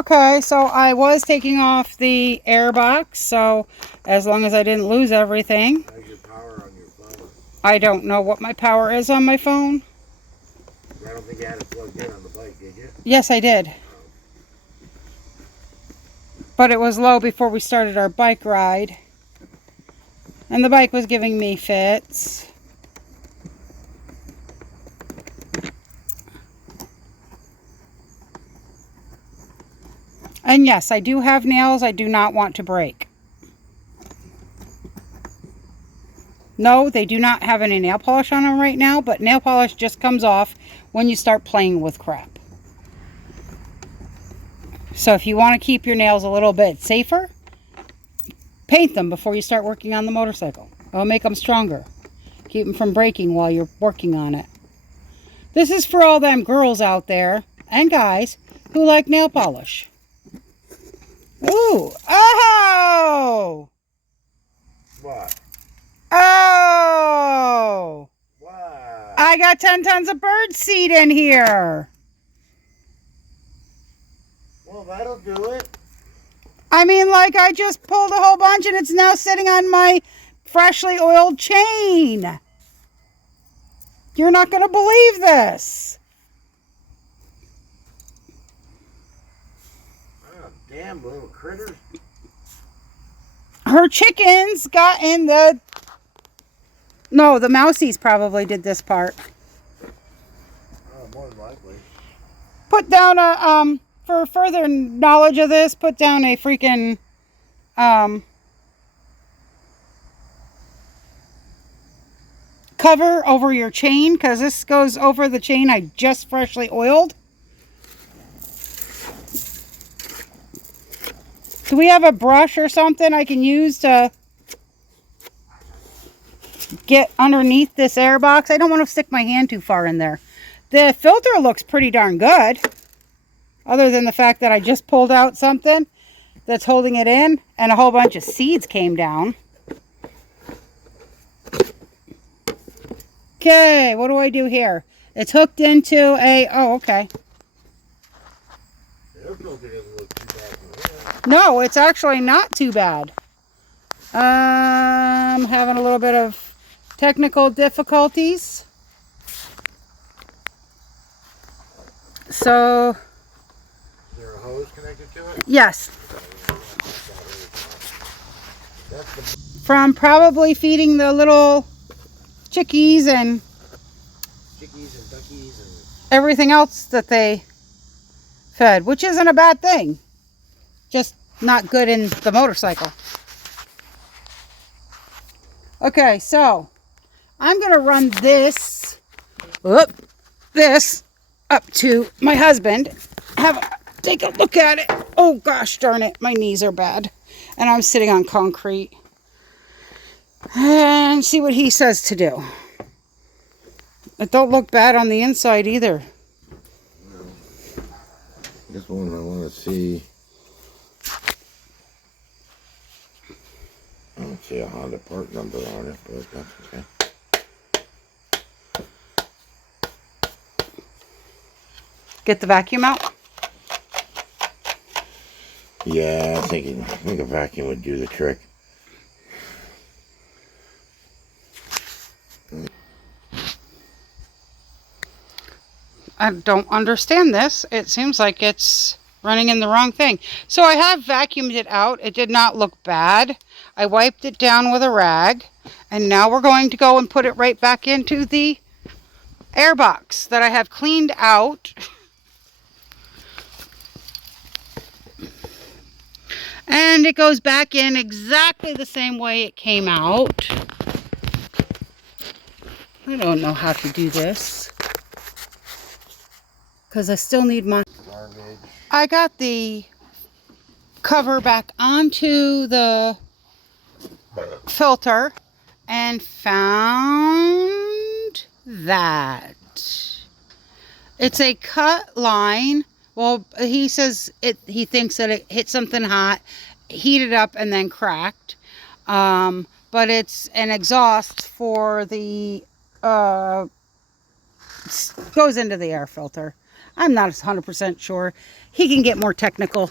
Okay, so I was taking off the air box, so as long as I didn't lose everything. How's your power on your phone? I don't know what my power is on my phone. I don't think you had it plugged in on the bike, did you? Yes, I did. But it was low before we started our bike ride. And the bike was giving me fits. And yes, I do have nails I do not want to break. No, they do not have any nail polish on them right now, but nail polish just comes off when you start playing with crap. So if you want to keep your nails a little bit safer, paint them before you start working on the motorcycle. It'll make them stronger. Keep them from breaking while you're working on it. This is for all them girls out there, and guys, who like nail polish. Ooh! Oh! What? Oh! What? I got 10 tons of bird seed in here. Well, that'll do it. I mean, like, I just pulled a whole bunch and it's now sitting on my freshly oiled chain. You're not going to believe this. Oh, damn little critters. Her chickens got in the... No, the mousies probably did this part. Oh, more than likely. Put down a, for further knowledge of this, put down a freaking, cover over your chain, because this goes over the chain I just freshly oiled. Do we have a brush or something I can use to get underneath this air box? I don't want to stick my hand too far in there. The filter looks pretty darn good, other than the fact that I just pulled out something that's holding it in and a whole bunch of seeds came down. Okay, what do I do here? It's hooked into a... Oh, okay. Their filter doesn't look too bad from here. No, it's actually not too bad. I'm having a little bit of technical difficulties. So... Is there a hose connected to it? Yes. That's the... From probably feeding the little chickies and Chickies and duckies and... everything else that they fed, which isn't a bad thing. Just not good in the motorcycle. Okay, so I'm going to run this up to my husband. Take a look at it. Oh gosh darn it, my knees are bad. And I'm sitting on concrete. And see what he says to do. It don't look bad on the inside either. No. This one I want to see. I don't see a Honda part number on it, but that's okay. Get the vacuum out. Yeah, I think a vacuum would do the trick. I don't understand this. It seems like it's running in the wrong thing. So I have vacuumed it out. It did not look bad. I wiped it down with a rag. And now we're going to go and put it right back into the air box that I have cleaned out. And it goes back in exactly the same way it came out. I don't know how to do this, because I still need my... Garbage. I got the cover back onto the filter and found that. It's a cut line. Well, he says he thinks that it hit something hot, heated up, and then cracked. But it's an exhaust for the... goes into the air filter. I'm not 100% sure. He can get more technical.